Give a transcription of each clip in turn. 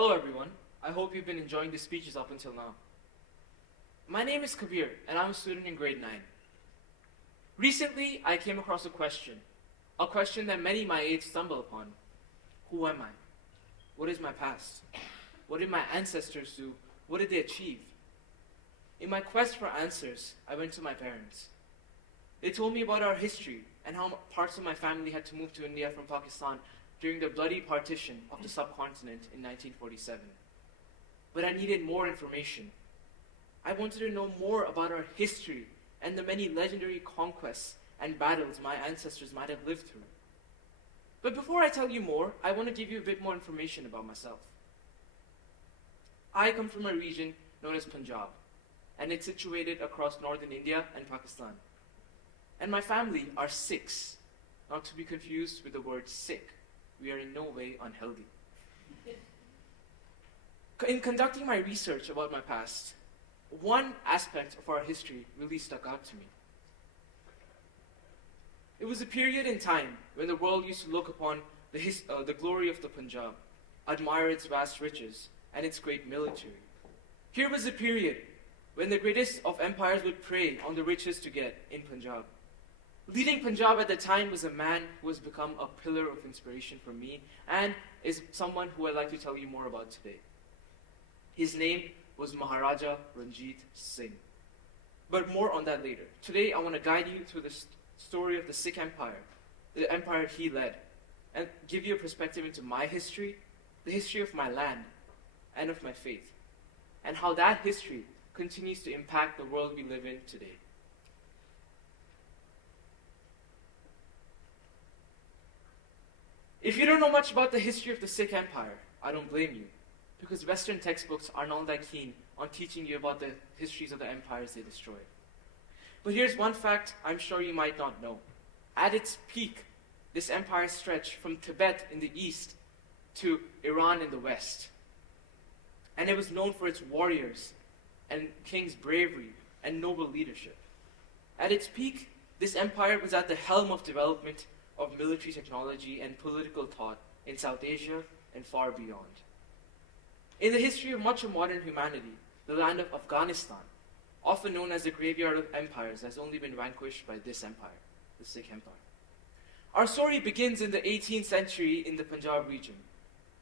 Hello everyone, I hope you've been enjoying the speeches up until now. My name is Kabir and I'm a student in grade 9. Recently, I came across a question that many my age stumble upon. Who am I? What is my past? What did my ancestors do? What did they achieve? In my quest for answers, I went to my parents. They told me about our history and how parts of my family had to move to India from Pakistan during the bloody partition of the subcontinent in 1947. But I needed more information. I wanted to know more about our history and the many legendary conquests and battles my ancestors might have lived through. But before I tell you more, I want to give you a bit more information about myself. I come from a region known as Punjab, and it's situated across northern India and Pakistan. And my family are Sikhs, not to be confused with the word Sikh. We are in no way unhealthy. In conducting my research about my past, one aspect of our history really stuck out to me. It was a period in time when the world used to look upon the glory of the Punjab, admire its vast riches, and its great military. Here was a period when the greatest of empires would prey on the riches to get in Punjab. Leading Punjab at the time was a man who has become a pillar of inspiration for me and is someone who I'd like to tell you more about today. His name was Maharaja Ranjit Singh. But more on that later. Today I want to guide you through the story of the Sikh Empire, the empire he led, and give you a perspective into my history, the history of my land, and of my faith, and how that history continues to impact the world we live in today. If you don't know much about the history of the Sikh Empire, I don't blame you, because Western textbooks are not that keen on teaching you about the histories of the empires they destroyed. But here's one fact I'm sure you might not know. At its peak, this empire stretched from Tibet in the east to Iran in the west. And it was known for its warriors and kings' bravery and noble leadership. At its peak, this empire was at the helm of development of military technology and political thought in South Asia and far beyond. In the history of much of modern humanity, the land of Afghanistan, often known as the graveyard of empires, has only been vanquished by this empire, the Sikh Empire. Our story begins in the 18th century in the Punjab region.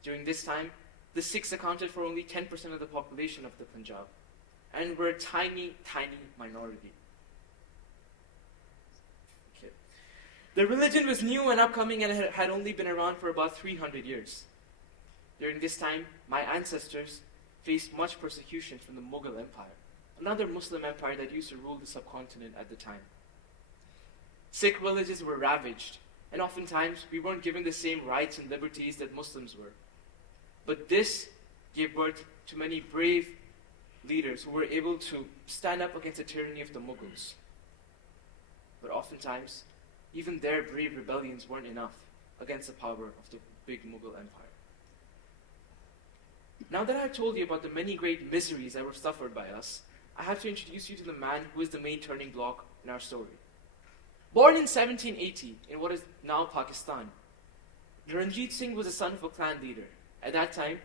During this time, the Sikhs accounted for only 10% of the population of the Punjab, and were a tiny, tiny minority. The religion was new and upcoming and had only been around for about 300 years. During this time, my ancestors faced much persecution from the Mughal Empire, another Muslim empire that used to rule the subcontinent at the time. Sikh villages were ravaged, and oftentimes we weren't given the same rights and liberties that Muslims were. But this gave birth to many brave leaders who were able to stand up against the tyranny of the Mughals. But oftentimes, even their brave rebellions weren't enough against the power of the big Mughal Empire. Now that I've told you about the many great miseries that were suffered by us, I have to introduce you to the man who is the main turning block in our story. Born in 1780 in what is now Pakistan, Ranjit Singh was the son of a clan leader. At that time,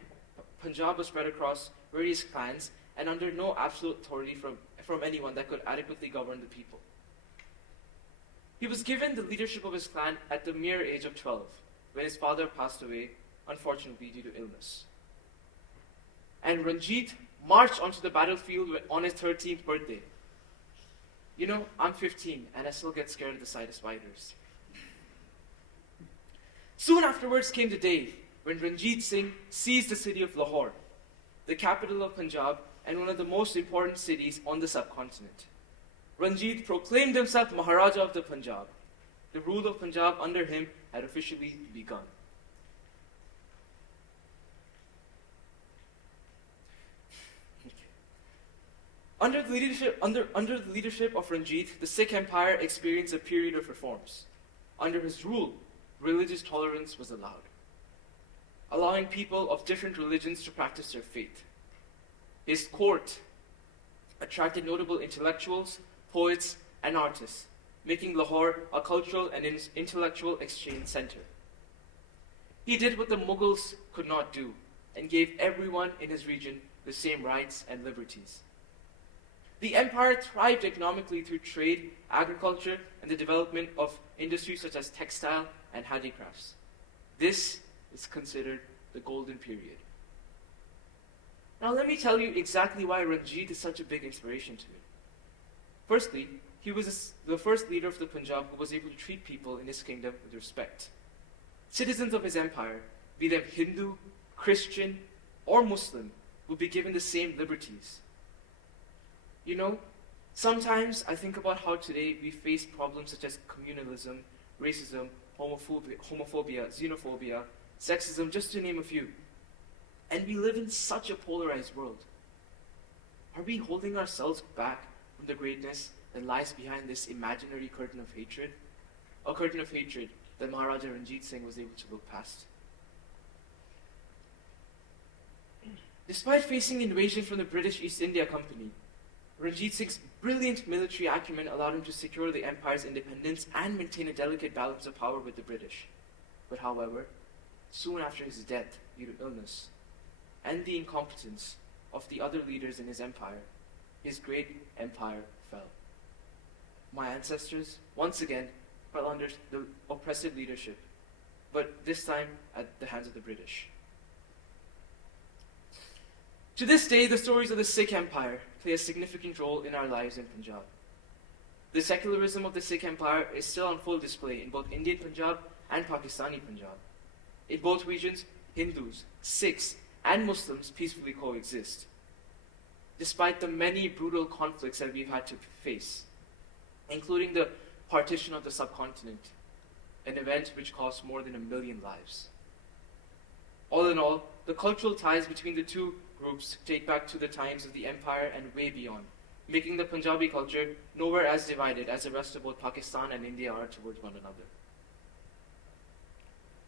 Punjab was spread across various clans and under no absolute authority from anyone that could adequately govern the people. He was given the leadership of his clan at the mere age of 12, when his father passed away, unfortunately due to illness. And Ranjit marched onto the battlefield on his 13th birthday. You know, I'm 15 and I still get scared at the sight of spiders. Soon afterwards came the day when Ranjit Singh seized the city of Lahore, the capital of Punjab and one of the most important cities on the subcontinent. Ranjit proclaimed himself Maharaja of the Punjab. The rule of Punjab under him had officially begun. Under the leadership of Ranjit, the Sikh Empire experienced a period of reforms. Under his rule, religious tolerance was allowed, allowing people of different religions to practice their faith. His court attracted notable intellectuals, poets, and artists, making Lahore a cultural and intellectual exchange center. He did what the Mughals could not do. and gave everyone in his region the same rights and liberties. The empire thrived economically through trade, agriculture, and the development of industries such as textile and handicrafts. This is considered the golden period. Now let me tell you exactly why Ranjit is such a big inspiration to me. Firstly, he was the first leader of the Punjab who was able to treat people in his kingdom with respect. Citizens of his empire, be them Hindu, Christian, or Muslim, would be given the same liberties. You know, sometimes I think about how today we face problems such as communalism, racism, homophobia, xenophobia, sexism, just to name a few. And we live in such a polarized world. Are we holding ourselves back from the greatness that lies behind this imaginary curtain of hatred? A curtain of hatred that Maharaja Ranjit Singh was able to look past. Despite facing invasion from the British East India Company, Ranjit Singh's brilliant military acumen allowed him to secure the empire's independence and maintain a delicate balance of power with the British. But however, soon after his death due to illness and the incompetence of the other leaders in his empire, his great empire fell. My ancestors, once again, fell under the oppressive leadership, but this time at the hands of the British. To this day, the stories of the Sikh Empire play a significant role in our lives in Punjab. The secularism of the Sikh Empire is still on full display in both Indian Punjab and Pakistani Punjab. In both regions, Hindus, Sikhs, and Muslims peacefully coexist, despite the many brutal conflicts that we've had to face, including the partition of the subcontinent, an event which cost more than 1 million lives. All in all, the cultural ties between the two groups date back to the times of the empire and way beyond, making the Punjabi culture nowhere as divided as the rest of both Pakistan and India are towards one another.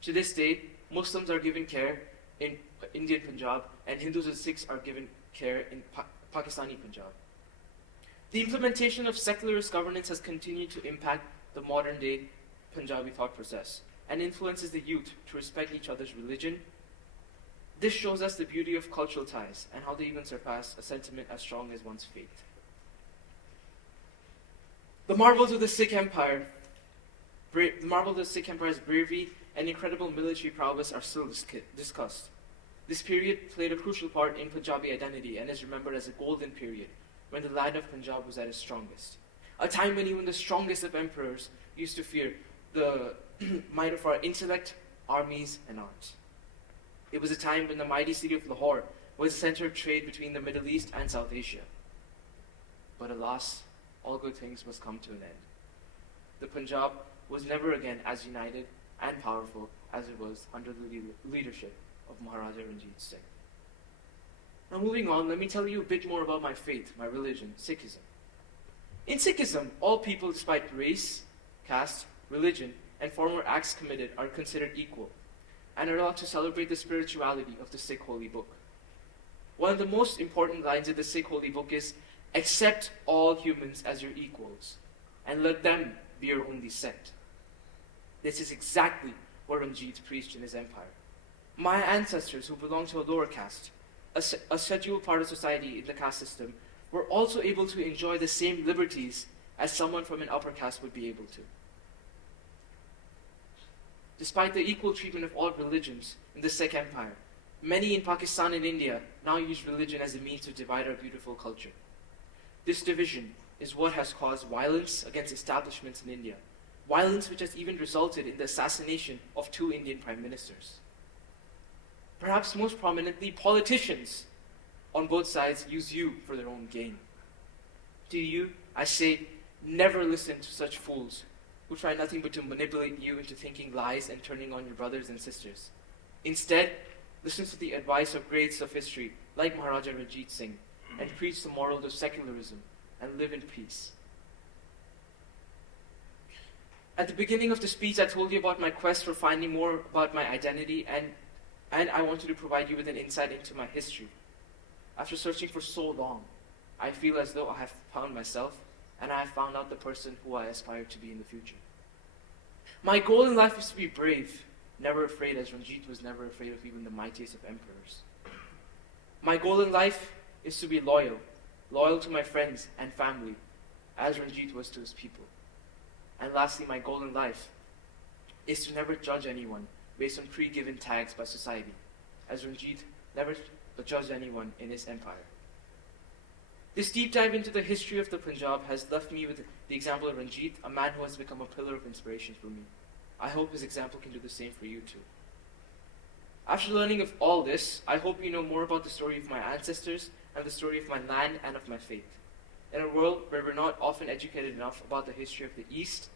To this day, Muslims are given care in Indian Punjab, and Hindus and Sikhs are given care in Pakistani Punjab. The implementation of secularist governance has continued to impact the modern day Punjabi thought process and influences the youth to respect each other's religion. This shows us the beauty of cultural ties and how they even surpass a sentiment as strong as one's faith. The marvels of the Sikh Empire, Empire's bravery and incredible military prowess are still discussed. This period played a crucial part in Punjabi identity and is remembered as a golden period, when the land of Punjab was at its strongest. A time when even the strongest of emperors used to fear the might of our intellect, armies, and art. It was a time when the mighty city of Lahore was a center of trade between the Middle East and South Asia. But alas, all good things must come to an end. The Punjab was never again as united and powerful as it was under the leadership of Maharaja Ranjit Singh. Now moving on, let me tell you a bit more about my faith, my religion, Sikhism. In Sikhism, all people despite race, caste, religion, and former acts committed are considered equal and are allowed to celebrate the spirituality of the Sikh holy book. One of the most important lines of the Sikh holy book is, "Accept all humans as your equals, and let them be your only sect." This is exactly what Ranjit preached in his empire. My ancestors, who belonged to a lower caste, a scheduled part of society in the caste system, were also able to enjoy the same liberties as someone from an upper caste would be able to. Despite the equal treatment of all religions in the Sikh Empire, many in Pakistan and India now use religion as a means to divide our beautiful culture. This division is what has caused violence against establishments in India, violence which has even resulted in the assassination of 2 Indian prime ministers. Perhaps most prominently, politicians on both sides use you for their own gain. To you, I say, never listen to such fools who try nothing but to manipulate you into thinking lies and turning on your brothers and sisters. Instead, listen to the advice of greats of history like Maharaja Ranjit Singh and preach the morals of secularism and live in peace. At the beginning of the speech, I told you about my quest for finding more about my identity, and I wanted to provide you with an insight into my history. After searching for so long, I feel as though I have found myself, and I have found out the person who I aspire to be in the future. My goal in life is to be brave, never afraid, as Ranjit was never afraid of even the mightiest of emperors. my goal in life is to be loyal to my friends and family, as Ranjit was to his people. And lastly, my goal in life is to never judge anyone based on pre-given tags by society, as Ranjit never judged anyone in his empire. This deep dive into the history of the Punjab has left me with the example of Ranjit, a man who has become a pillar of inspiration for me. I hope his example can do the same for you too. After learning of all this, I hope you know more about the story of my ancestors and the story of my land and of my faith. In a world where we're not often educated enough about the history of the East,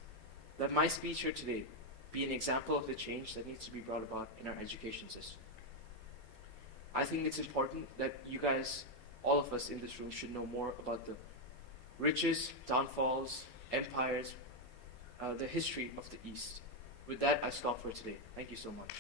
let my speech here today be an example of the change that needs to be brought about in our education system. I think it's important that you guys, all of us in this room, should know more about the riches, downfalls, empires, the history of the East. With that, I stop for today. Thank you so much.